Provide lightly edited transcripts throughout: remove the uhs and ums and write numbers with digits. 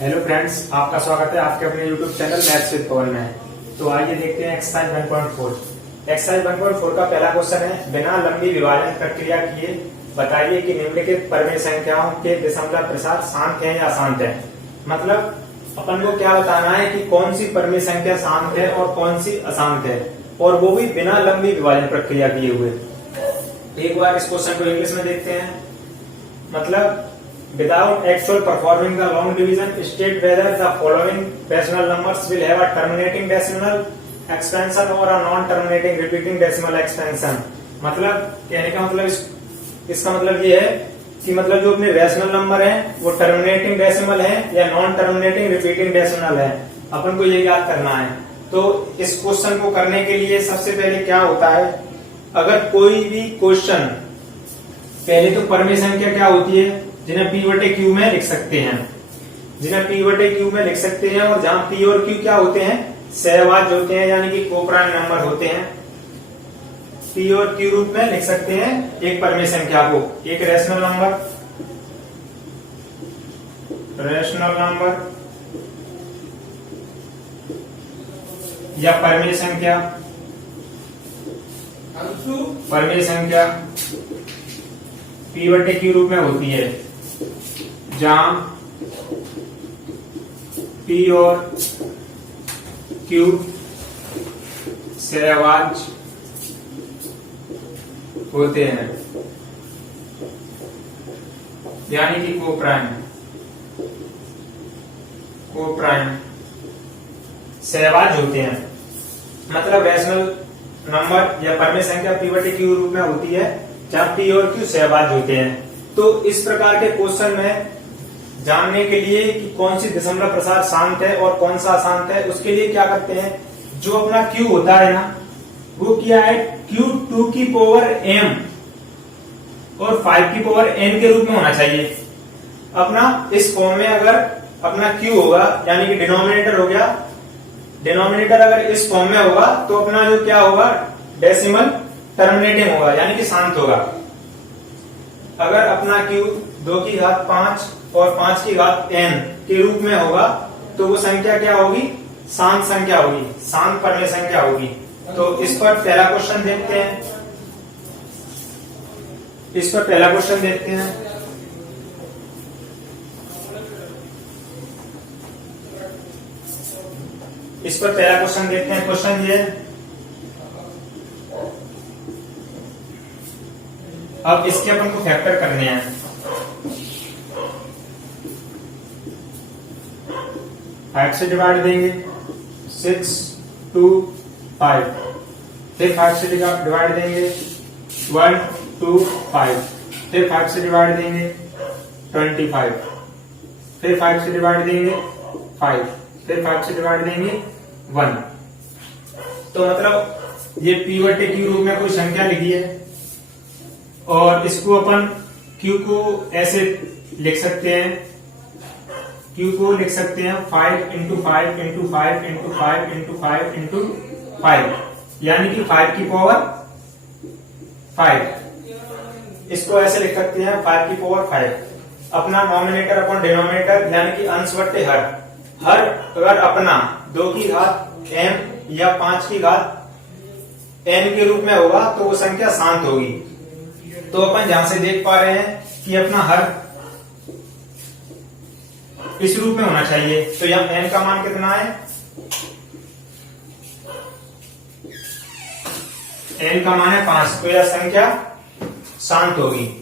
Hello friends, आपका स्वागत है आपके अपने यूट्यूब चैनल मैथ्स विद पवन में। तो आइए देखते हैं एक्सरसाइज 1.4। एक्सरसाइज 1.4 का पहला क्वेश्चन है, बिना लंबी विभाजन प्रक्रिया किए बताइए कि निम्नलिखित परिमेय संख्याओं के दशमलव प्रसार शांत है या अशांत है। मतलब अपन को क्या बताना है कि कौन सी परिमेय संख्या शांत है और कौन सी अशांत है, और वो भी बिना लंबी विभाजन प्रक्रिया किए हुए। एक बार इस क्वेश्चन को इंग्लिश में देखते हैं। मतलब without actual performing the long division, state whether the following rational numbers will have a terminating decimal expansion or a non-terminating repeating decimal expansion। मतलब कहने का मतलब इसका मतलब ये है कि मतलब जो अपने रैशनल नंबर है वो टर्मिनेटिंग डेसिमल है या नॉन टर्मिनेटिंग रिपीटिंग डेसिमल है, अपन को ये याद करना है। तो इस क्वेश्चन को करने के लिए सबसे पहले क्या होता है, अगर कोई भी क्वेश्चन, पहले तो परिमेय संख्या क्या होती है जिन्हें P बटे Q में लिख सकते हैं, जिन्हें P बटे Q में लिख सकते हैं, और जहां P और Q क्या होते हैं, सहभाज्य होते हैं, यानी कि कोप्राइम नंबर होते हैं। P और Q रूप में लिख सकते हैं एक परिमेय संख्या को, एक रैशनल नंबर या परिमेय संख्या P बटे Q रूप में होती है, जहां P और Q सहभाज्य होते हैं, यानी कि कोप्राइम सहभाज्य होते हैं। मतलब रैशनल नंबर या परिमेय संख्या P बटे Q रूप में होती है जहां P और Q सहभाज्य होते हैं। तो इस प्रकार के क्वेश्चन में जानने के लिए कि कौन सी दशमलव प्रसार शांत है और कौन सा अशांत है, उसके लिए क्या करते हैं, जो अपना Q होता है ना, वो क्या है, Q 2 की पावर m और 5 की पावर n के रूप में होना चाहिए। अपना इस फॉर्म में अगर अपना Q होगा, यानी कि डिनोमिनेटर हो गया, डिनोमिनेटर अगर इस फॉर्म में होगा तो अपना जो क्या होगा, डेसिमल टर्मिनेटिंग होगा, यानी कि शांत होगा। अगर अपना Q 2 की घात 5 और 5 की घात n के रूप में होगा तो वो संख्या क्या होगी, शांत संख्या होगी, शांत परिमेय संख्या होगी। तो इस पर पहला क्वेश्चन देखते हैं। इस पर पहला क्वेश्चन देखते हैं। इस पर पहला क्वेश्चन देखते हैं। क्वेश्चन ये, अब इसके अपन को फैक्टर करने हैं। 5 से डिवाइड देंगे, 6 2 5, फिर 5 से डिवाइड देंगे, 1 2 5, फिर 5 से डिवाइड देंगे 25, फिर 5 से डिवाइड देंगे 5, फिर 5 से डिवाइड देंगे 1। तो मतलब ये P बटे Q रूप में कोई संख्या लिखी है, और इसको अपन Q को ऐसे लिख सकते हैं, Q को लिख सकते हैं 5 into 5 into 5 into 5 into 5 into 5, यानी कि 5 की पावर 5। इसको ऐसे लिख सकते हैं 5 की पावर 5। अपना नॉमिनेटर अपॉन डिनोमिनेटर, यानी कि अंश बट्टे हर अगर अपना 2 की घात m या 5 की घात n के रूप में होगा तो वो संख्या शांत होगी। तो अपन जहां से देख पा रहे हैं कि अपना हर इस रूप में होना चाहिए, तो यहाँ n का मान कितना है, n का मान है 5, तो यह संख्या शांत होगी।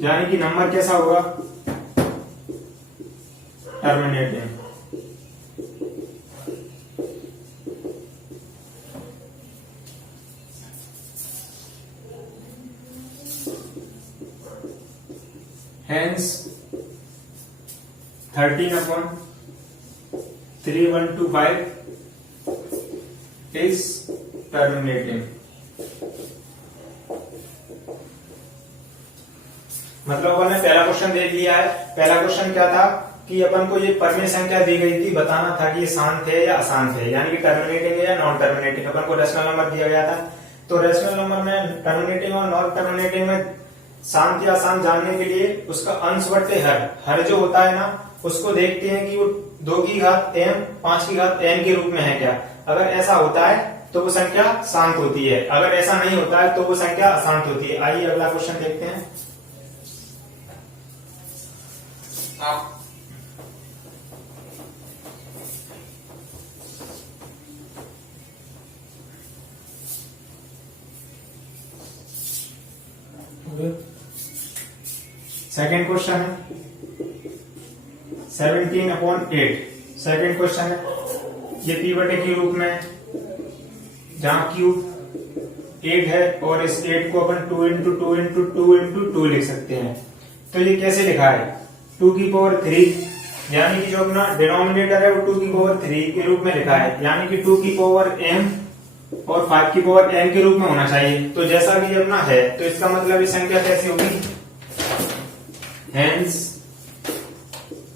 यानी कि नंबर कैसा होगा, टर्मिनेटिंग। Hence 13/3125 is terminating। मतलब अपन ने पहला क्वेश्चन देख लिया है। पहला क्वेश्चन क्या था कि अपन को ये परमेय संख्या दी गई थी, बताना था कि ये शांत है या अशांत है, यानी कि टर्मिनेटिंग है या नॉन टर्मिनेटिंग। अपन को रेशनल नंबर दिया गया था, तो रेशनल नंबर में टर्मिनेटिंग और नॉन टर्मिनेटिंग में शांत या अशांत जानने के लिए उसका अंश बट्टे हर जो होता है ना, उसको देखते हैं कि वो 2 की घात m 5 की घात n के रूप में है क्या। अगर ऐसा होता है तो वो संख्या शांत होती है, अगर ऐसा नहीं होता है तो वो संख्या अशांत होती है। आइए अगला क्वेश्चन देखते हैं। सेकेंड क्वेश्चन है 17/8। सेकेंड क्वेश्चन है, ये पी बटे के रूप में, जहां क्यू 8 है और इस 8 को अपन 2 इंटू 2 इंटू 2 इंटू 2 लिख सकते हैं। तो ये कैसे लिखा है, 2 की पावर 3, यानी कि जो अपना डिनोमिनेटर है वो 2 की पावर 3 के रूप में लिखा है, यानी कि 2 की पावर m और 5 की पावर n के रूप में होना चाहिए। तो जैसा कि अपना है, तो इसका मतलब ये संख्या कैसी होगी, hence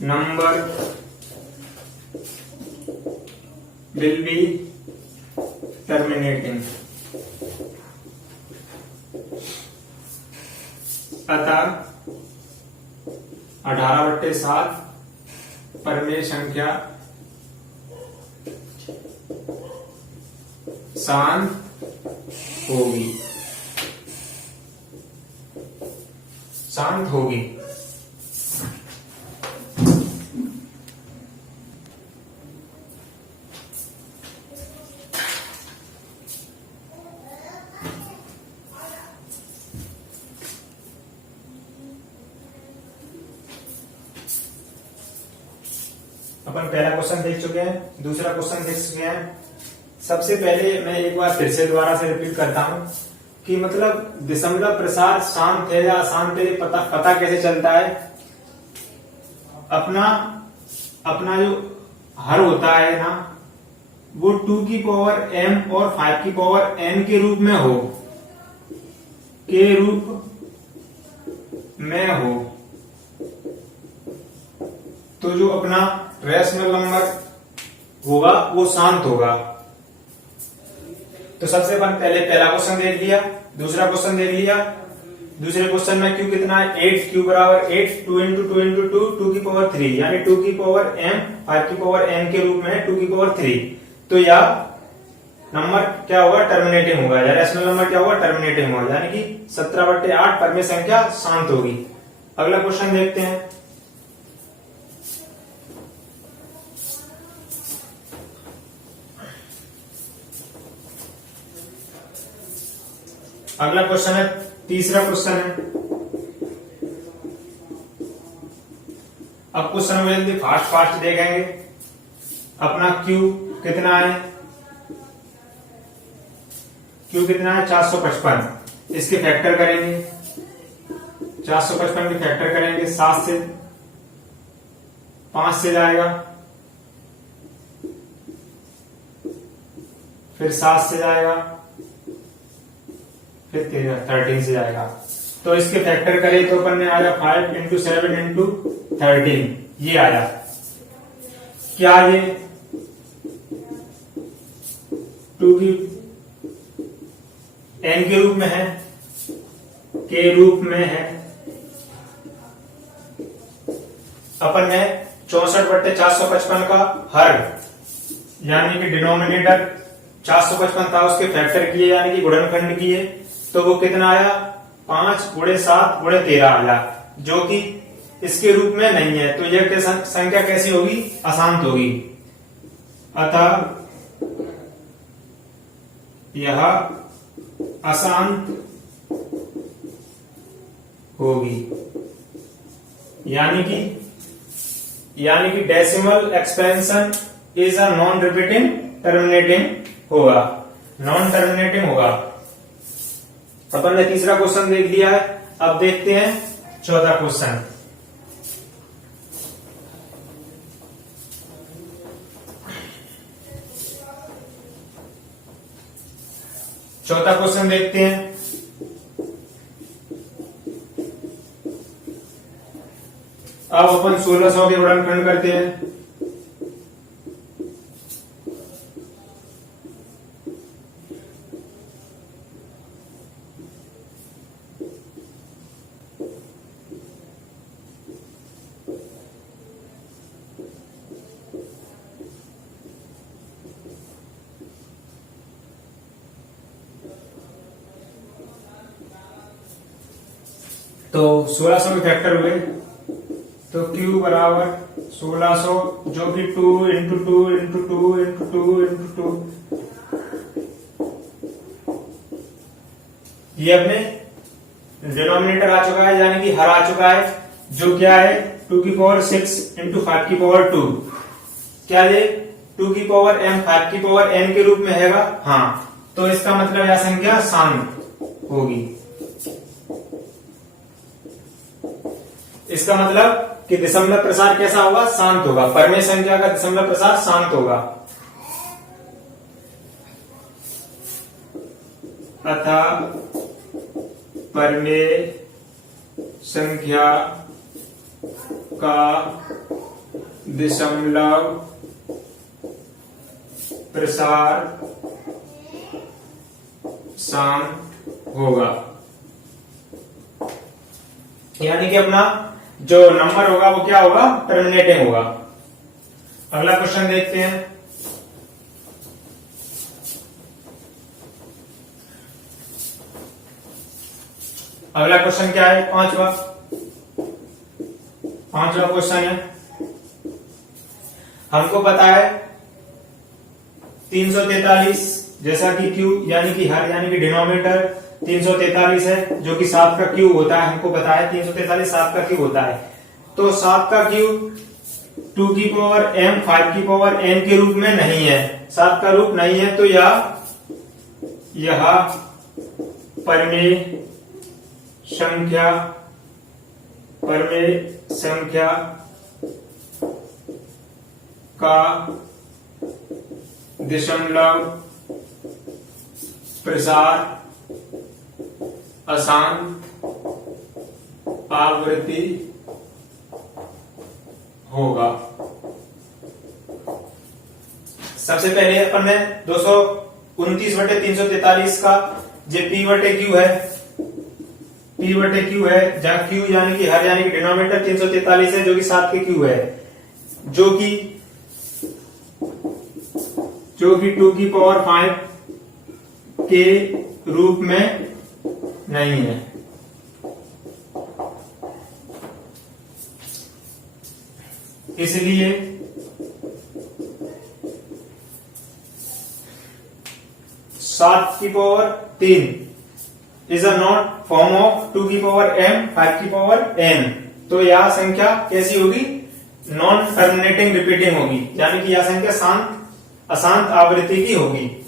number will be terminating। अतः 18/7 परमेय संख्या शांत होगी, शांत होगी। अपन पहला क्वेश्चन देख चुके हैं, दूसरा क्वेश्चन देख चुके हैं। सबसे पहले मैं एक बार फिर से दोबारा से रिपीट करता हूं कि मतलब दशमलव प्रसार शांत है या अशांत है, पता कैसे चलता है। अपना जो हर होता है ना, वो 2 की पावर m और 5 की पावर n के रूप में हो, तो जो अपना रेशनल नंबर होगा वो शांत होगा। तो सबसे पहले पहला क्वेश्चन देख लिया, दूसरा क्वेश्चन देख लिया। दूसरे क्वेश्चन में क्यू कितना है, 8, क्यू बराबर 8, 2 इंटू 2 इंटू 2, 2 की पावर 3, यानी 2 की पावर m 5 की पावर n के रूप में है, 2 की पावर 3। तो यह नंबर क्या होगा, टर्मिनेटिंग होगा, या रेशनल नंबर क्या होगा, टर्मिनेटिंग होगा, यानी कि 17/8 परमेय संख्या शांत होगी। अगला क्वेश्चन देखते हैं। अगला क्वेश्चन है, तीसरा क्वेश्चन है। अब क्वेश्चन में जल्दी फास्ट देखेंगे। अपना Q कितना है, Q कितना है 455। इसके फैक्टर करेंगे, 455 के फैक्टर करेंगे, 7 से 5 से जाएगा, फिर 7 से जाएगा, फिर 13 से जाएगा। तो इसके फैक्टर करें तो अपन ने आया 5 इंटू 7 इंटू 13, ये आया। क्या ये 2 की n के रूप में है, के रूप में है। अपन ने 64/455 का हर, यानी कि डिनोमिनेटर 455 था, उसके फैक्टर किए यानी कि गुणनखंड किए, तो वो कितना आया, 5 × 7 × 13 आया, जो कि इसके रूप में नहीं है। तो यह संख्या कैसी होगी, अशांत होगी। अतः यह अशांत होगी, यानी कि decimal expansion is a non repeating terminating होगा, नॉन टर्मिनेटिंग होगा। अपन ने तीसरा क्वेश्चन देख लिया है। अब देखते हैं चौथा क्वेश्चन। चौथा क्वेश्चन देखते हैं। अब अपन 1600 के गुणनखंड करते हैं। तो 1600 के फैक्टर हुए तो Q बराबर 1600 जो कि 2 इंटू 2 इंटू 2 इंटू 2 इंटू 2, ये अपने डिनोमिनेटर आ चुका है, यानी कि हर आ चुका है, जो क्या है 2 की पावर 6 इंटू 5 की पावर 2। क्या ये 2 की पावर m 5 की पावर n के रूप में हैगा? हाँ, तो इसका मतलब यह संख्या शांत होगी। इसका मतलब कि दशमलव प्रसार कैसा होगा? शांत होगा। परमेय संख्या का दशमलव प्रसार शांत होगा। अतः परमेय संख्या का दशमलव प्रसार शांत होगा। यानी कि अपना जो नंबर होगा वो क्या होगा? टर्मिनेटिंग होगा। अगला क्वेश्चन देखते हैं। अगला क्वेश्चन क्या है? पांचवा क्वेश्चन है। हमको पता है 343 जैसा कि Q यानी कि हर यानी कि डिनोमिनेटर 343 है, जो कि 7 का क्यूब होता है। हमको पता है 343 7 का क्यूब होता है। तो 7 का क्यूब 2 की पावर m 5 की पावर n के रूप में नहीं है, 7 का रूप नहीं है, तो यह परमेय संख्या का दशमलव प्रसार अशांत आवृत्ति होगा। सबसे पहले अपन ने 229/343 का जो P/Q है, P/Q है, जहां Q यानी कि हर यानी कि डिनोमिनेटर 343 है, जो कि 7 के Q है, जो कि 2 की पावर 5 के रूप में नहीं है। इसलिए सात की power 3 is a not form of 2 की पावर m 5 की पावर n। तो यह संख्या कैसी होगी? नॉन टर्मिनेटिंग रिपीटिंग होगी, यानी कि यह संख्या अशांत आवृत्ति की होगी।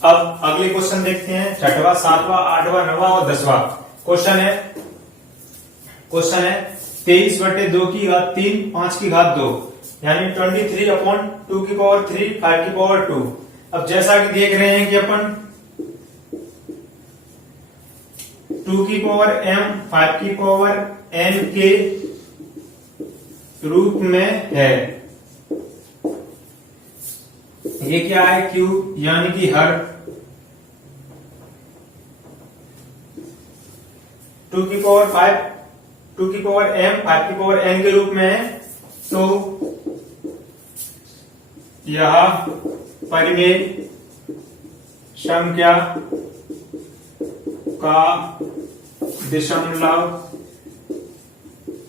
अब अगले क्वेश्चन देखते हैं। 6वां, 7वां, 8वां, 9वां और 10वां क्वेश्चन है 23/2 की घात 3 5 की घात 2, यानी 23/2 की पावर 3 5 की पावर 2। अब जैसा कि देख रहे हैं कि अपन 2 की पावर m 5 की पावर n के रूप में है। ये क्या है? Q यानी कि हर 2 की पावर m 5 की पावर n के रूप में है, तो यह परिमेय संख्या का दशमलव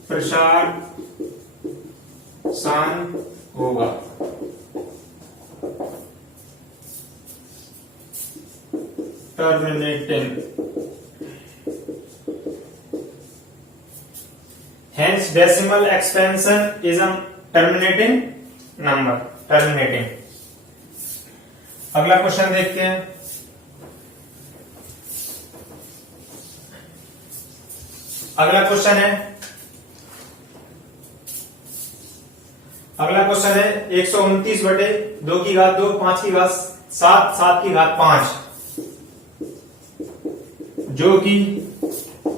प्रसार शांत होगा। Terminating. Hence decimal expansion is a terminating number. Terminating. अगला क्वेश्चन देखते हैं। अगला क्वेश्चन है अगला क्वेश्चन है 129 बटे 2 की घात 2, 5 की घात 7, 7 की घात 5, जो कि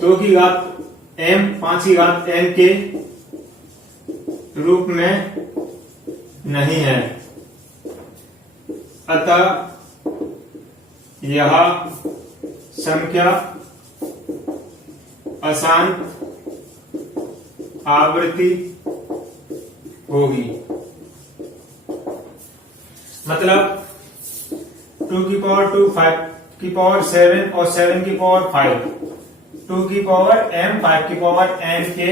2 की घात m, 5 की घात n के रूप में नहीं है, अतः यह संख्या अशांत आवृत्ति होगी। मतलब 2 की पावर 2, 5 की पावर 7 और 7 की पावर 5, 2 की पावर m, 5 की पावर n के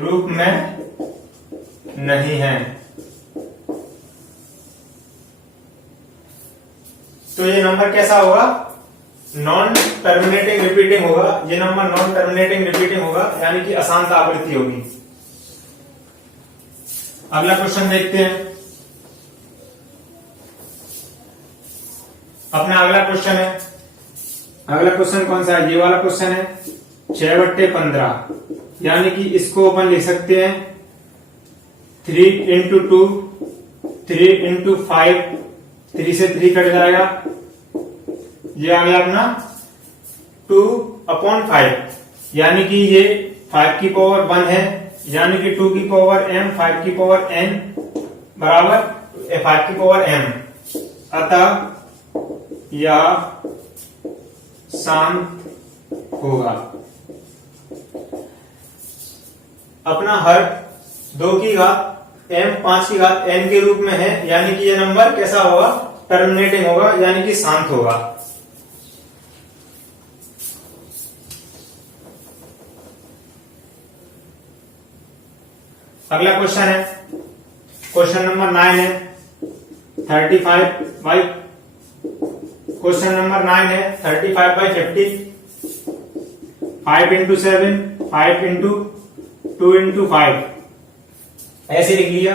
रूप में नहीं है। तो ये नंबर कैसा होगा? नॉन टर्मिनेटिंग रिपीटिंग होगा। ये नंबर नॉन टर्मिनेटिंग रिपीटिंग होगा, यानी कि अशांत आवृत्ति होगी। अगला क्वेश्चन देखते हैं। अपना अगला क्वेश्चन है, अगला क्वेश्चन कौन सा है? ये वाला क्वेश्चन है 6/15, यानी कि इसको अपन लिख सकते हैं 3 इंटू 2, 3 इंटू 5, 3 से 3 कट जाएगा, ये आ गया अपना 2/5, यानी कि ये 5 की पावर 1 है, यानी कि 2 की पावर m, 5 की पावर n बराबर 5 की पावर m, अतः यह शांत होगा। अपना हर 2 की घात m, 5 की घात n के रूप में है, यानी कि ये नंबर कैसा होगा? टर्मिनेटिंग होगा, यानी कि शांत होगा। अगला क्वेश्चन है, क्वेश्चन नंबर 9 है 35/, क्वेश्चन नंबर 9 है 35/50, 5 इंटू 7, 5 इंटू 2 इंटू 5, ऐसे लिख लिया,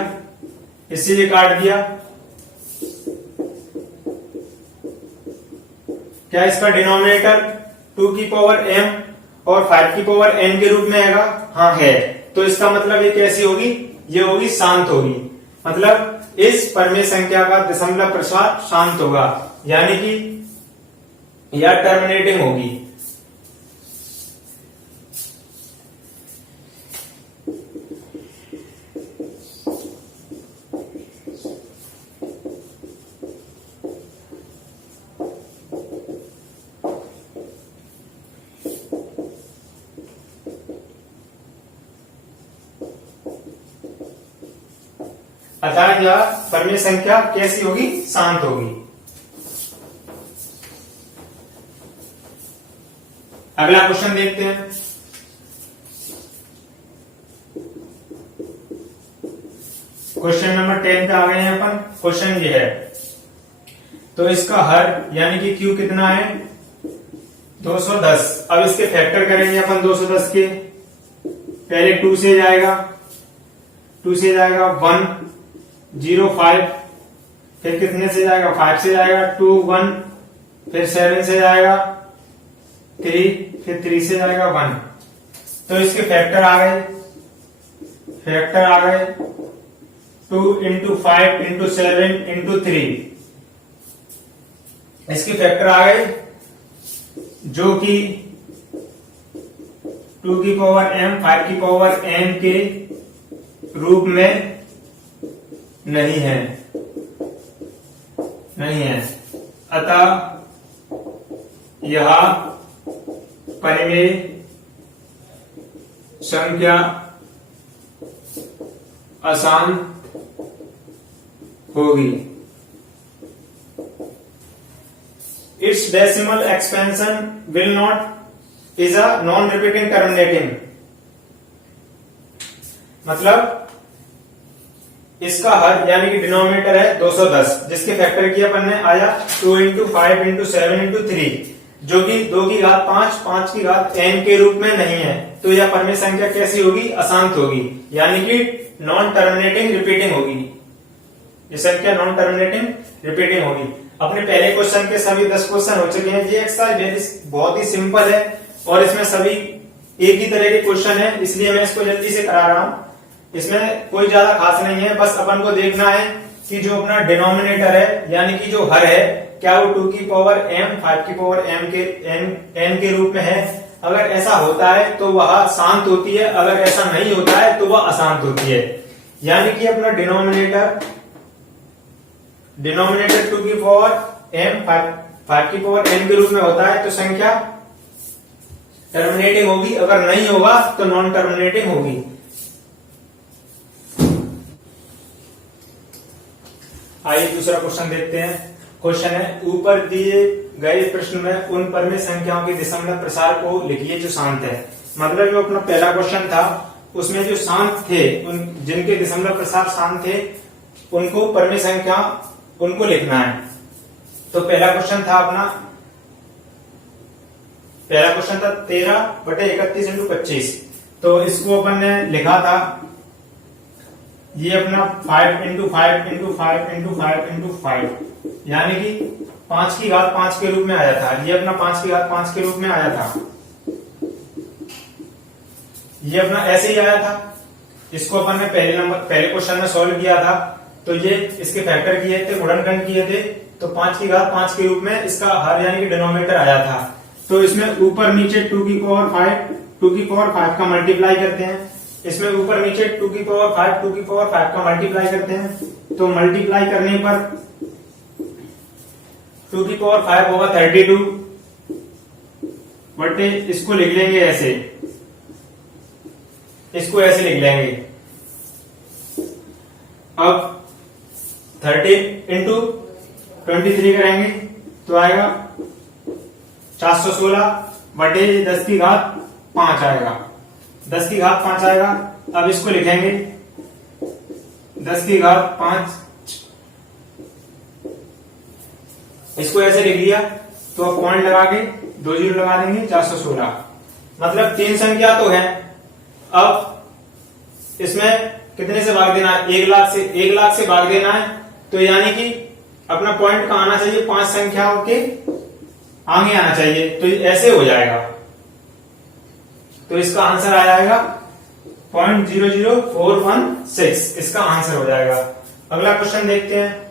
इसीलिए काट दिया। क्या इसका डिनोमिनेटर 2 की पावर m और 5 की पावर n के रूप में आएगा? हाँ है। तो इसका मतलब ये कैसी होगी? ये होगी शांत होगी। मतलब इस परमेय संख्या का दशमलव प्रसार शांत होगा, यानी कि यह टर्मिनेटिंग होगी। अतः यह परमेय संख्या कैसी होगी? शांत होगी। अगला क्वेश्चन देखते हैं। क्वेश्चन नंबर 10 पे आ गए हैं अपन। क्वेश्चन ये है, तो इसका हर यानी कि Q कितना है? 210। अब इसके फैक्टर करेंगे अपन 210 के। पहले 2 से जाएगा, 2 से जाएगा 1 0 5, फिर कितने से जाएगा? 5 से जाएगा 2 1, फिर 7 से जाएगा 3, फिर 3 से जाएगा 1। तो इसके फैक्टर आ गए, फैक्टर आ गए 2 इंटू 5 इंटू 7 इंटू 3। इसके फैक्टर आ गए जो कि 2 की पावर m, 5 की पावर n के रूप में नहीं है, नहीं है। अतः यह परिमेय संख्या अशांत होगी। Its decimal expansion will not is a non-repeating terminating। मतलब इसका हर यानी कि डिनोमिनेटर है 210, जिसके फैक्टर किया अपन ने आया 2 इंटू 5 इंटू 7 इंटू 3, जो कि 2 की घात 5, 5 की घात n के रूप में नहीं है। तो यह परमेय संख्या कैसी होगी? अशांत होगी, यानी कि नॉन टर्मिनेटिंग रिपीटिंग होगी। ये संख्या नॉन टर्मिनेटिंग रिपीटिंग होगी। अपने पहले क्वेश्चन के सभी 10 क्वेश्चन हो चुके हैं। ये एक्सरसाइज बहुत ही सिंपल है और इसमें सभी एक ही तरह के क्वेश्चन है, इसलिए मैं इसको जल्दी से करा रहा हूं। इसमें कोई ज्यादा खास नहीं है, बस अपन को देखना है कि जो अपना डिनोमिनेटर है यानी कि जो हर है क्या वो 2 की पावर m 5 की पावर m के n के रूप में है। अगर ऐसा होता है तो वह शांत होती है, अगर ऐसा नहीं होता है तो वह अशांत होती है। यानी कि अपना डिनोमिनेटर 2 की पावर m 5 की पावर n के रूप में होता है तो संख्या टर्मिनेटिंग होगी, अगर नहीं होगा तो नॉन टर्मिनेटिंग होगी। आइए दूसरा क्वेश्चन देखते हैं। क्वेश्चन है ऊपर दिए गए प्रश्न में उन पर में संख्याओं के दशमलव प्रसार को लिखिए जो शांत है। मतलब जो अपना पहला क्वेश्चन था उसमें जो शांत थे उन जिनके दशमलव प्रसार शांत थे उनको परमे संख्या उनको लिखना है। तो पहला क्वेश्चन था 13/31 × 25। तो इसको अपन ने लिखा था ये अपना 5 × 5 × 5 × 5 × 5 यानी कि 5 की घात 5 के रूप में आया था। ये अपना 5 की घात 5 के रूप में आया था, ये अपना ऐसे ही आया था। इसको अपन ने पहले क्वेश्चन में सॉल्व किया था तो ये इसके फैक्टर किए थे, गुणनखंड किए थे, तो 5 की घात 5 के रूप में इसका हर यानी कि डिनोमिनेटर आया था। तो इसमें ऊपर नीचे 2 की पावर 5 का मल्टीप्लाई करते हैं। इसमें ऊपर नीचे 2 की पावर 5 का मल्टीप्लाई करते हैं। तो मल्टीप्लाई करने पर 2 की पावर 5 होगा 32 बटे इसको लिख लेंगे ऐसे, इसको ऐसे लिख लेंगे। अब 30 × 23 करेंगे तो आएगा 416 बटे 10 की घात 5 आएगा, 10 की घात 5 आएगा। अब इसको लिखेंगे 10 की घात 5, इसको ऐसे लिख लिया। तो अब पॉइंट लगा के 2 जीरो लगा देंगे 416, मतलब 3 संख्या तो है। अब इसमें कितने से भाग देना है? 1 लाख से भाग देना है। तो यानी कि अपना पॉइंट कहां आना चाहिए? 5 संख्याओं के आगे आना चाहिए। तो ऐसे हो जाएगा, तो इसका आंसर आ जाएगा 0.00416, इसका आंसर हो जाएगा। अगला क्वेश्चन देखते हैं।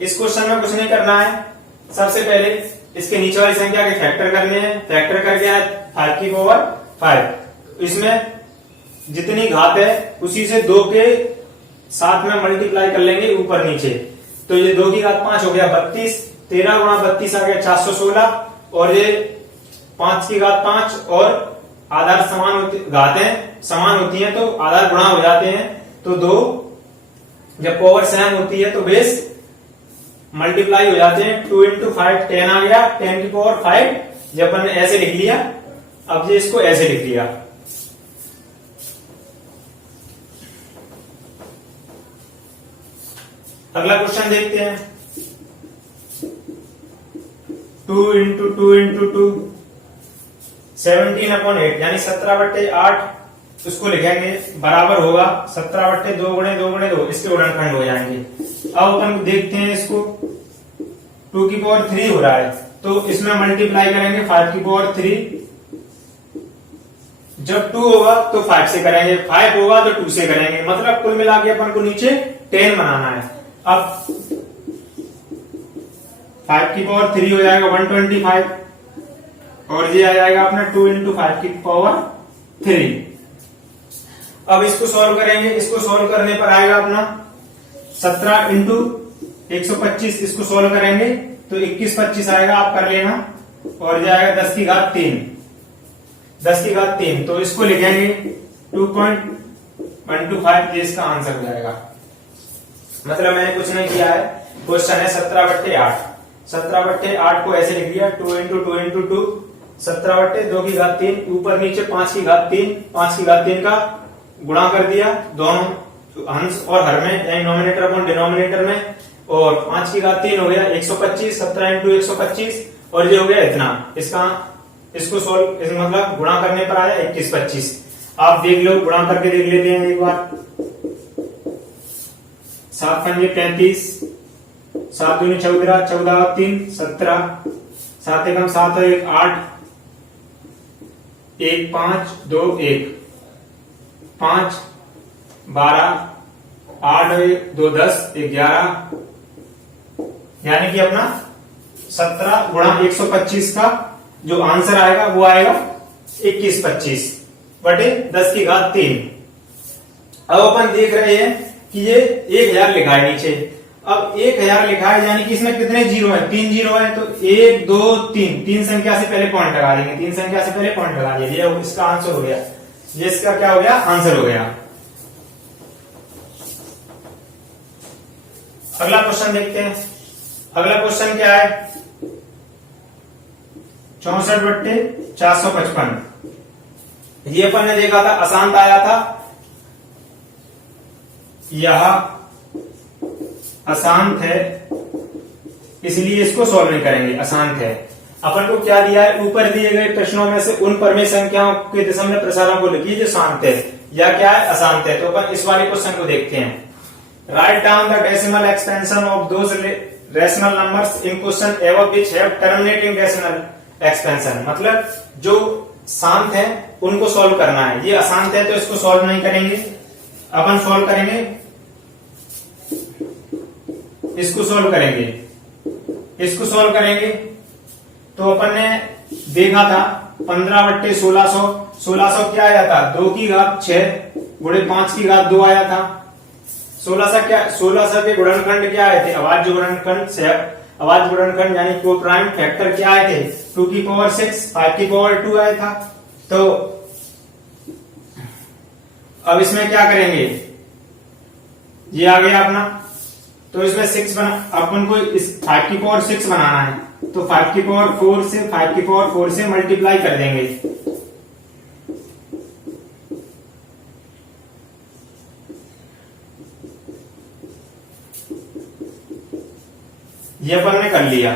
इस क्वेश्चन में कुछ नहीं करना है, सबसे पहले इसके नीचे वाली संख्या के फैक्टर करने हैं। फैक्टर करके है 5 की पावर 5, इसमें जितनी घात है उसी से 2 के साथ में मल्टीप्लाई कर लेंगे ऊपर नीचे। तो ये 2 की घात 5 हो गया 32, 13 गुणा 32 आ गया 416, और ये 5 की घात 5 और आधार घातें समान होती हैं तो आधार गुणा हो जाते हैं। तो 2 जब पावर सेम होती है तो बेस मल्टीप्लाई हो जाते हैं। 2 × 5 10 आ गया, 10 की पावर 5 जब अपन ने ऐसे लिख लिया। अब ये इसको ऐसे लिख लिया। अगला क्वेश्चन देखते हैं। 2 × 2 × 2 17/8 यानी 17/8 उसको लिखेंगे बराबर होगा 17/2 × 2 × 2, इसके गुणनखंड हो जाएंगे। अब अपन देखते हैं इसको 2 की पावर 3 हो रहा है तो इसमें मल्टीप्लाई करेंगे 5 की पावर 3। जब 2 होगा तो 5 से करेंगे, 5 होगा तो 2 से करेंगे, मतलब कुल मिला के अपन को नीचे 10 बनाना है। अब 5 की पावर 3 हो जाएगा 125, और ये आ जाएगा अपना 2 × 5 की पावर 3। अब इसको सॉल्व करेंगे, इसको सॉल्व करने पर आएगा अपना 17 × 125, इसको सॉल्व करेंगे तो 21/25 आएगा, आप कर लेना। और ये आएगा 10 की घात 3, 10 की घात 3, तो इसको लिखेंगे 2.125, ये इसका आंसर हो जाएगा। मतलब मैंने कुछ नहीं किया है, क्वेश्चन है 17/8, 17/8 को ऐसे लिख दिया 2 × 2 × 2, 17/2 की घात 3, ऊपर नीचे 5 की घात 3, 5 की घात 3 का गुणा कर दिया दोनों अंश और हर में, यानी नॉमिनेटर अपॉन डिनोमिनेटर में, और 5 की घात 3 हो गया 125, 17 × 125, और ये हो गया इतना। इसको सोल्व मतलब गुणा करने पर आया 21/25। आप देख लो, गुणा करके देख लेते हैं एक बार। 7 × 5 35, 7 दूनी 14, 14 और 3 17, 7 × 7 और 1 8, 1 5 2 1 5 12, 8 2 10 11, यानी कि अपना 17 गुणा 125 का जो आंसर आएगा वो आएगा 2125 बटे 10 की घात 3। अब अपन देख रहे हैं कि ये 1000 लिखा है नीचे। अब 1000 लिखा है यानी कि इसमें कितने जीरो है? 3 जीरो है। तो 1 2 3, 3 संख्या से पहले पॉइंट लगा देंगे। 3 संख्या से पहले पॉइंट लगा दिया, ये इसका आंसर हो गया। ये इसका क्या हो गया? आंसर हो गया। अगला क्वेश्चन देखते हैं। अगला क्वेश्चन क्या है? 64 बट्टे 455। ये अपन ने देखा था, अशांत आया था। यह अशांत है इसलिए इसको सॉल्व नहीं करेंगे, अशांत है। अपन को क्या दिया है? ऊपर दिए गए प्रश्नों में से उन परमेय संख्याओं के दशमलव प्रसारण को लिखिए जो शांत है या क्या है? अशांत है। तो अपन इस वाले क्वेश्चन को देखते हैं। Write down the decimal expansion of those rational numbers in question above which have terminating decimal expansion. मतलब जो शांत है उनको सॉल्व करना है। ये अशांत है तो इसको सॉल्व नहीं करेंगे, अपन सॉल्व करेंगे, इसको सॉल्व करेंगे, इसको सॉल्व करेंगे। तो अपन ने देखा था 15 बट्टे 1600। 1600 क्या आया था? 2 की घात 6 गुणे 5 की घात 2 आया था। 1600 के गुणनखंड क्या आए थे? अभाज्य गुणनखंड से अभाज्य गुणनखंड यानी को प्राइम फैक्टर क्या आए थे? 2 की पावर 6, 5 की पावर 2 आया था। तो अब इसमें क्या करेंगे? ये आ गया अपना। तो इसमें 6 अपन को इस 5 की पावर 6 बनाना है। तो 5 की पावर 4 से 5 की पावर 4 से मल्टीप्लाई कर देंगे। ये अपन ने कर लिया।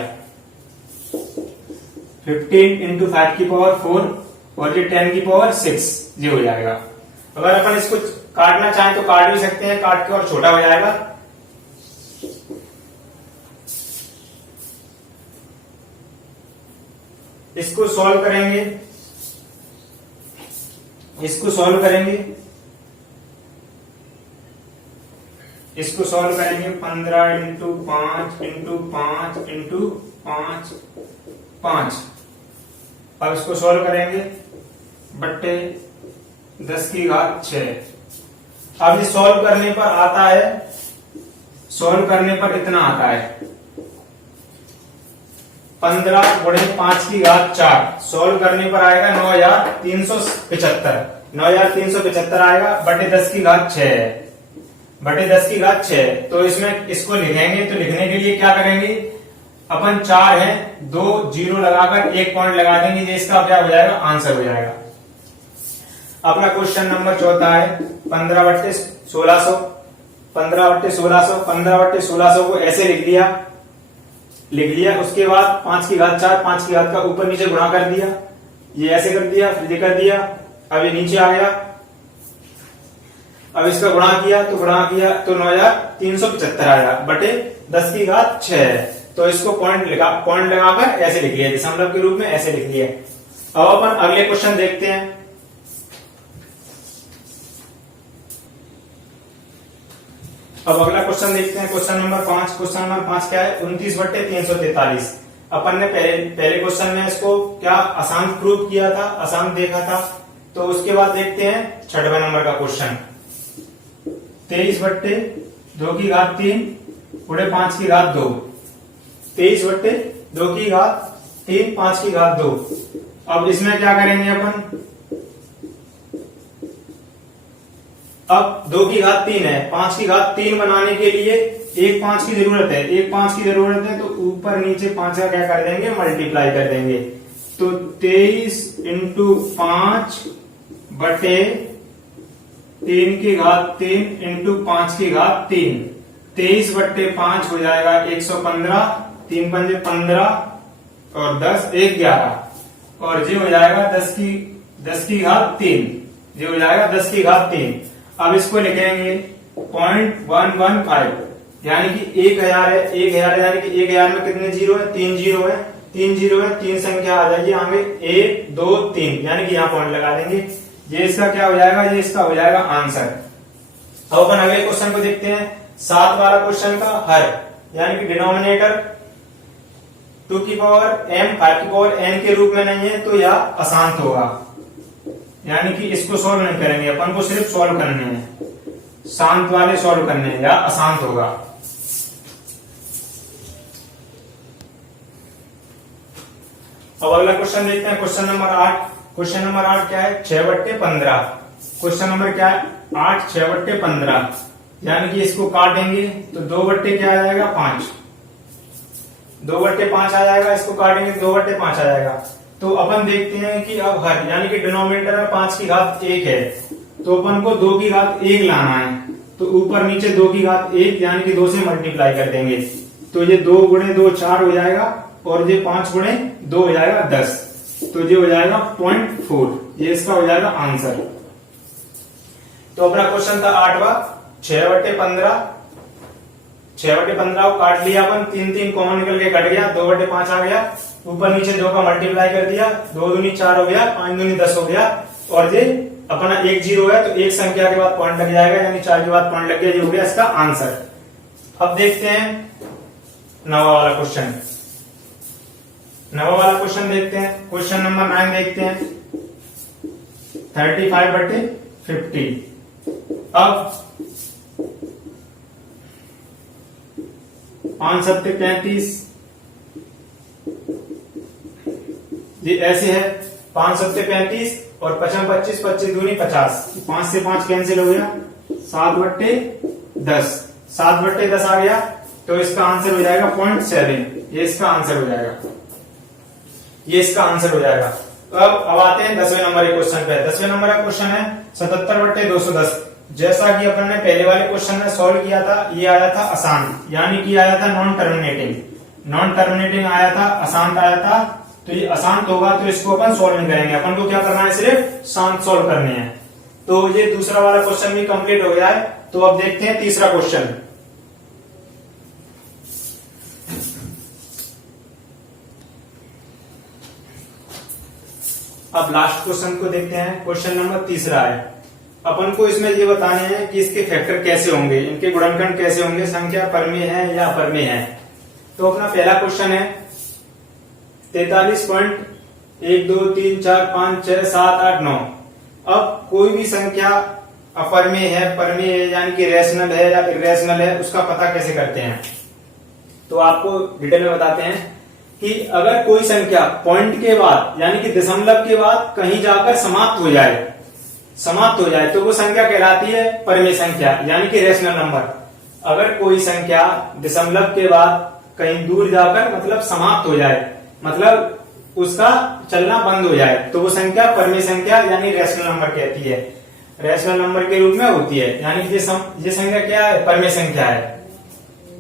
15 इंटू 5 की पावर 4 और ये 10 की पावर 6 ये हो जाएगा। अगर अपन इसको काटना चाहें तो काट भी सकते हैं, काट के और छोटा हो जाएगा। इसको सॉल्व करेंगे, इसको सॉल्व करेंगे, इसको सॉल्व करेंगे। 15 इंटू 5 इंटू 5 इंटू 5 5। अब इसको सॉल्व करेंगे बट्टे 10 की घात 6। अब ये सॉल्व करने पर आता है, सॉल्व करने पर इतना आता है 15 गुणे 5 की घात 4। सॉल्व करने पर आएगा 9375। 9375 आएगा बटे 10 की घात 6 है, बटे 10 की घात 6। तो इसमें इसको लिखेंगे तो लिखने के लिए क्या करेंगे? अपन 4 है, 2 जीरो लगाकर 1 पॉइंट लगा देंगे। ये इसका क्या हो जाएगा? आंसर हो जाएगा। अपना क्वेश्चन नंबर चौथा है 15 बट्टे 1600। 15 बट्टे 1600, 15 बट्टे 1600 को ऐसे लिख लिया। उसके बाद 5 की घात 4, 5 की घात का ऊपर नीचे गुणा कर दिया। ये ऐसे कर दिया, फिर ये कर दिया। अब ये नीचे आ गया। अब इसका गुणा किया तो 9375 आया बटे 10 की घात 6। तो इसको पॉइंट लगाकर ऐसे लिख लिया, दशमलव के रूप में ऐसे लिख लिया। अब अपन अगले क्वेश्चन देखते हैं। अब अगला क्वेश्चन देखते हैं, क्वेश्चन नंबर 5। क्वेश्चन नंबर 5 क्या है? 29 बट्टे 343। अपन ने पहले क्वेश्चन में इसको क्या अशांत प्रूव किया था, अशांत देखा था। तो उसके बाद देखते हैं 6वें नंबर का क्वेश्चन। 23 बट्टे 2 की घात 3 गुणे 5 की घात 2। 23 बट्टे 2 की घात 3 5 की घात 2। अब इसमें क्या करेंगे अपन? अब 2 की घात 3 है, 5 की घात 3 बनाने के लिए 1 5 की जरूरत है, 1 5 की जरूरत है। तो ऊपर नीचे 5 का क्या कर देंगे? मल्टीप्लाई कर देंगे। तो 23 इंटू 5 बटे 3 की घात 3 इंटू 5 की घात 3। 23 बट्टे 5 हो जाएगा 115, 3 पंजे 15 और 10 1 11 और ये हो जाएगा 10 की घात 3। ये हो जाएगा 10 की घात 3। अब इसको लिखेंगे 0.115 यानी कि 1000 है। 1000 यानी कि 1000 में कितने जीरो है? 3 जीरो है। 3 जीरो है, 3 संख्या आ जाएगी आगे 1 2 3 यानी कि यहाँ पॉइंट लगा देंगे। ये इसका क्या हो जाएगा? ये इसका हो जाएगा आंसर। अब अपन अगले क्वेश्चन को देखते हैं। 7 वाला क्वेश्चन का हर, यानी कि डिनोमिनेटर 2 की पावर m 5 की पावर n के रूप में नहीं है तो यह अशांत होगा, यानी कि इसको सॉल्व नहीं करेंगे, अपन को सिर्फ सॉल्व करने हैं, शांत वाले सॉल्व करने हैं, या अशांत होगा। अब अगला क्वेश्चन देखते हैं, क्वेश्चन नंबर 8। क्वेश्चन नंबर 8 क्या है? 6/15। क्वेश्चन नंबर क्या है? 8 6/15, यानी कि इसको काटेंगे तो 2 क्या आ जाएगा? 5। 2/5 आ जाएगा, इसको काटेंगे 2/5 आ जाएगा। तो अपन देखते हैं कि अब हर, यानी कि डिनोमिनेटर में 5 की घात 1 है, तो अपन को 2 की घात 1 लाना है, तो ऊपर नीचे 2 की घात 1 यानी कि 2 से मल्टीप्लाई कर देंगे, तो ये 2 × 2 4 हो जाएगा, और ये 5 × 2 हो जाएगा 10, तो ये हो जाएगा 0.4, ये इसका हो जाएगा आंसर। तो अपना क्वेश्चन था 8वां, 6/15। 6/15 को काट लिया अपन, 3 कॉमन निकल के कट गया, 2/5 आ गया, ऊपर नीचे 2 का मल्टीप्लाई कर दिया, 2 दूनी 4 हो गया, 5 दूनी 10 हो गया, और ये अपना 1 0 है, तो एक संख्या के बाद पॉइंट लग जाएगा, यानी 4 के बाद पॉइंट लग गया, ये हो गया इसका आंसर। अब देखते हैं 9वां वाला क्वेश्चन। 9वां वाला क्वेश्चन देखते हैं, क्वेश्चन नंबर 9 देखते हैं। 35/50। अब 5 7 35, ये ऐसे है, 5 7 35 और 5 25, 25 दूनी 50, 5 से 5 कैंसिल हो गया, 7/10, 7/10 आ गया, तो इसका आंसर हो जाएगा 0.7, ये इसका आंसर हो जाएगा, ये इसका आंसर हो जाएगा। अब आते हैं 10वें नंबर के क्वेश्चन पे। 10वें नंबर का क्वेश्चन है 77/210। जैसा कि अपन ने पहले वाले क्वेश्चन में सॉल्व किया था, ये आया था अशांत, यानी कि आया था नॉन टर्मिनेटिंग, नॉन टर्मिनेटिंग आया था, अशांत आया था, तो ये अशांत होगा, तो इसको अपन सॉल्व नहीं करेंगे, अपन को क्या करना है? सिर्फ शांत सॉल्व करने हैं। तो ये दूसरा वाला क्वेश्चन भी कंप्लीट हो गया है। तो अब देखते हैं तीसरा क्वेश्चन। अब लास्ट क्वेश्चन को देखते हैं, क्वेश्चन नंबर तीसरा है। अपन को इसमें ये बताने हैं कि इसके फैक्टर कैसे होंगे, इनके गुणनखंड कैसे होंगे, संख्या परमेय है या अपरमेय है। तो अपना पहला क्वेश्चन है 43.1 2 3 4 5 6 7 8 9। अब कोई भी संख्या अपरमेय है, परमेय है, यानी कि रेशनल है या इरेशनल है, उसका पता कैसे करते हैं? तो आपको डिटेल में बताते हैं कि अगर कोई संख्या पॉइंट के बाद, यानी कि दशमलव के बाद कहीं जाकर समाप्त हो जाए, तो वो संख्या कहलाती है परमेय संख्या, यानी कि रेशनल नंबर। अगर कोई संख्या दशमलव के बाद कहीं दूर जाकर मतलब समाप्त हो जाए, मतलब उसका चलना बंद हो जाए, तो वो संख्या परमेय संख्या यानी रेशनल नंबर कहती है, रेशनल नंबर के रूप में होती है, यानी कि ये संख्या क्या है? परमेय संख्या है।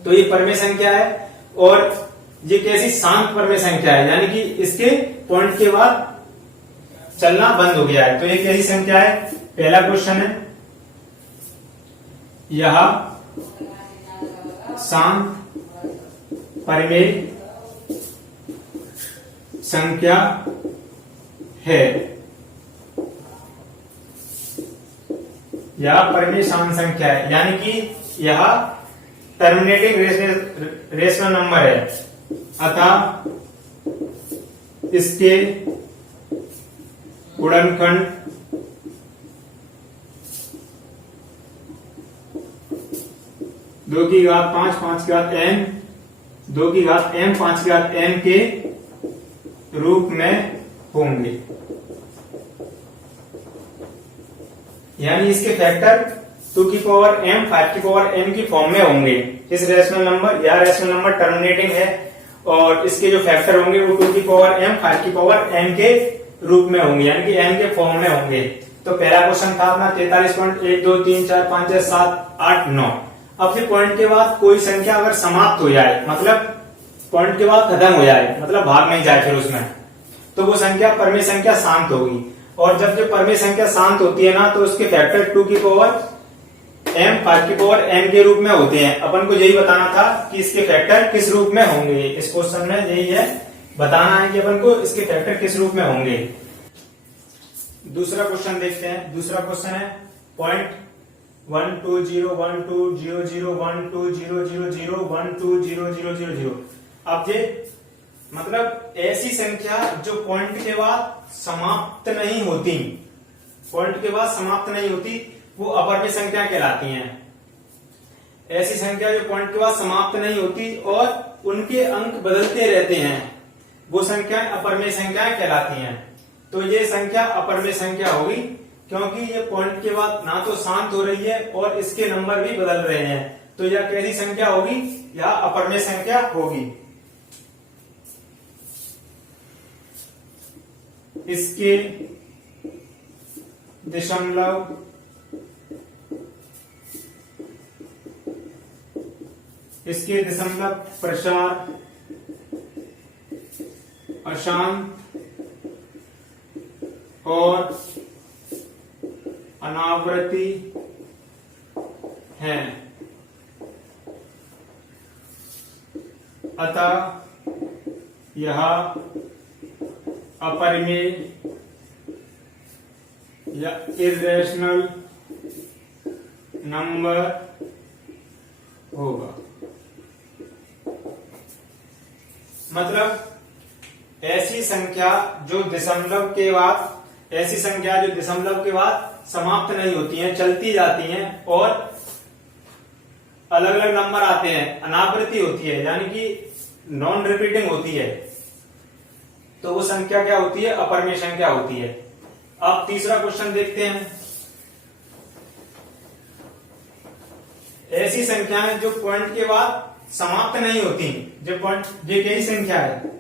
तो ये परमेय संख्या है, और ये कैसी? शांत परमेय संख्या है, यानी कि इसके पॉइंट के बाद चलना बंद हो गया है, तो ये कैसी संख्या है? पहला क्वेश्चन है, यह शांत परमेय संख्या है, यह परमेय शांत संख्या है, यानी कि यह टर्मिनेटिंग रेशनल नंबर है, अतः इसके गुणनखंड दो की घात 5 5 की घात n 2 की घात m 5 की घात n के रूप में होंगे, यानी इसके फैक्टर 2 की पावर m 5 की पावर n की फॉर्म में होंगे। इस रेशनल नंबर या रेशनल नंबर टर्मिनेटिंग है, और इसके जो फैक्टर होंगे वो 2 की पावर m 5 की पावर n के रूप में होंगे, यानी कि n के फॉर्म में होंगे। तो पहला क्वेश्चन था अपना 43.1 2 3 4 5 6 7 8 9। अब फिर पॉइंट के बाद कोई संख्या अगर समाप्त हो जाए, मतलब पॉइंट के बाद खत्म हो जाए, मतलब भाग नहीं जाए फिर उसमें, तो वो संख्या परमेय संख्या शांत होगी। और जब जो परमेय संख्या शांत होती है ना, तो उसके फैक्टर 2 की पावर m 5 की पावर n के रूप में होते हैं। अपन को यही बताना था कि इसके फैक्टर किस रूप में होंगे, इस क्वेश्चन में यही है, बताना है कि अपन को इसके फैक्टर किस रूप में होंगे। दूसरा क्वेश्चन देखते हैं। दूसरा क्वेश्चन है 120120012000120000 अब ये मतलब ऐसी संख्या जो पॉइंट के बाद समाप्त नहीं होती, पॉइंट के बाद समाप्त नहीं होती, वो अपर में संख्या कहलाती हैं। ऐसी संख्या जो पॉइंट के बाद समाप्त नहीं होती और उनके अंक बदलते रहते हैं, वो संख्याएं अपरमेय संख्याएं कहलाती हैं। तो ये संख्या अपरमेय संख्या होगी क्योंकि ये पॉइंट के बाद ना तो शांत हो रही है और इसके नंबर भी बदल रहे हैं। तो यह कैसी संख्या होगी? यह अपरमेय संख्या होगी। इसके दशमलव प्रसार अशांत और अनावृत्ति है, अतः यह अपरिमेय या इर्रेशनल नंबर होगा। मतलब ऐसी संख्या जो दशमलव के बाद समाप्त नहीं होती हैं, चलती जाती हैं और अलग अलग नंबर आते हैं, अनावृत्ति होती है यानी कि नॉन रिपीटिंग होती है, तो वो संख्या क्या होती है? अपरमेय संख्या होती है। अब तीसरा क्वेश्चन देखते हैं। ऐसी संख्याएं जो पॉइंट के बाद समाप्त नहीं होती, जो पॉइंट, ये कई संख्या है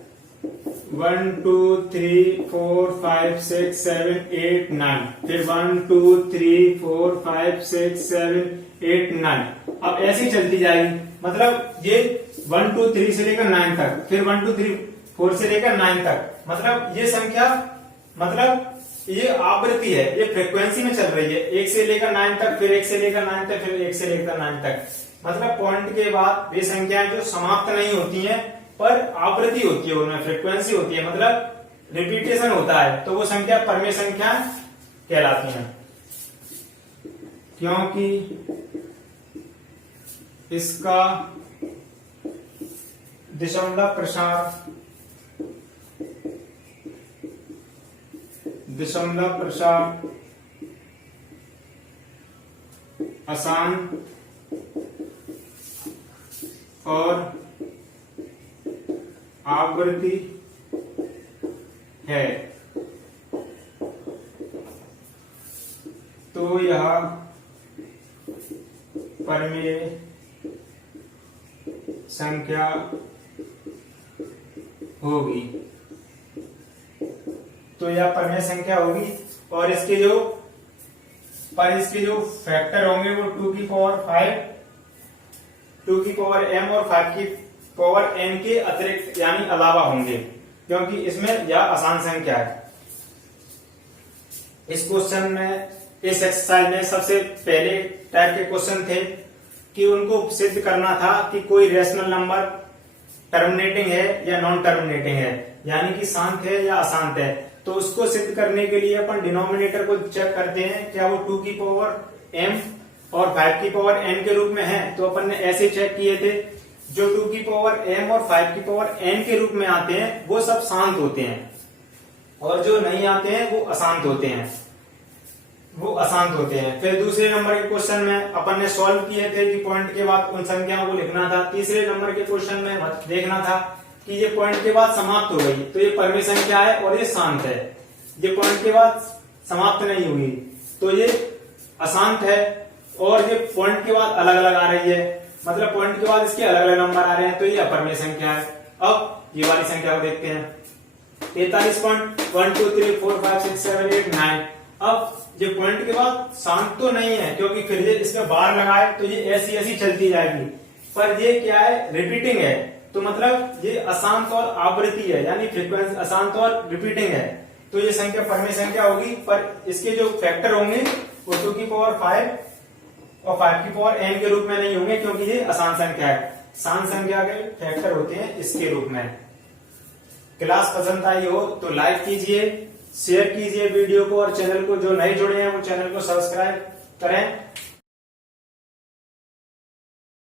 1 2 3 4 5 6 7 8 9, फिर 1 2 3 4 5 6 7 8 9। अब ऐसी चलती जाएगी, मतलब ये 1 2 3 से लेकर 9 तक, फिर 1 2 3 4 से लेकर 9 तक, मतलब ये संख्या, मतलब ये आवृत्ति है, ये फ्रीक्वेंसी में चल रही है, 1 से लेकर 9 तक, फिर 1 से लेकर 9 तक, फिर 1 से लेकर 9 तक। मतलब पॉइंट के बाद ये संख्याएं जो समाप्त नहीं होती हैं पर आवृत्ति होती है, उनमें फ्रीक्वेंसी होती है, मतलब रिपीटेशन होता है, तो वो संख्या परमेय संख्या कहलाती हैं। क्योंकि इसका दशमलव प्रसार अशांत और आवृत्ति है, तो यह परमेय संख्या होगी। तो यह परमेय संख्या होगी और इसके जो फैक्टर होंगे वो 2 की पावर 5, 2 की पावर m और 5 की पावर n के अतिरिक्त यानी अलावा होंगे, क्योंकि इसमें यह आसान संख्या है। इस क्वेश्चन में, इस एक्सरसाइज में सबसे पहले टाइप के क्वेश्चन थे कि उनको सिद्ध करना था कि कोई रेशनल नंबर टर्मिनेटिंग है या नॉन टर्मिनेटिंग है, यानी कि शांत है या अशांत है। तो उसको सिद्ध करने के लिए अपन डिनोमिनेटर को चेक करते हैं, क्या वो 2 की पावर m और 5 की पावर n के रूप में है। तो अपन ने ऐसे चेक किए थे, जो 2 की पावर m और 5 की पावर n के रूप में आते हैं वो सब शांत होते हैं, और जो नहीं आते हैं वो अशांत होते हैं, फिर दूसरे नंबर के क्वेश्चन में अपन ने सॉल्व किए थे कि पॉइंट के बाद उन संख्याओं को लिखना था। तीसरे नंबर के क्वेश्चन में देखना था कि ये पॉइंट के बाद समाप्त हो गई तो ये परमेय संख्या है और ये शांत है, ये पॉइंट के बाद समाप्त नहीं हुई तो ये अशांत है, और ये पॉइंट के बाद अलग अलग आ रही है, मतलब पॉइंट के बाद इसके अलग अलग नंबर आ रहे हैं, तो ये अपरमेय संख्या है। अब ये वाली संख्या को देखते हैं, 43.1 2 3 4 5 6 7 8 9। अब ये पॉइंट के बाद शांत तो नहीं है, क्योंकि फिर ये इसमें बार लगाए तो ये ऐसी ऐसी चलती जाएगी, पर ये क्या है? रिपीटिंग है, तो मतलब ये अशांत और आवृत्ति है, यानी फ्रीक्वेंसी अशांत और रिपीटिंग है, तो ये संख्या परमेय संख्या होगी। पर इसके जो फैक्टर होंगे वो 2 की पावर 5 और 5 की पावर n के रूप में नहीं होंगे, क्योंकि ये अशांत संख्या है। शांत संख्या के फैक्टर होते हैं इसके रूप में। क्लास पसंद आई हो तो लाइक कीजिए, शेयर कीजिए वीडियो को, और चैनल को जो नए जुड़े हैं वो चैनल को सब्सक्राइब करें।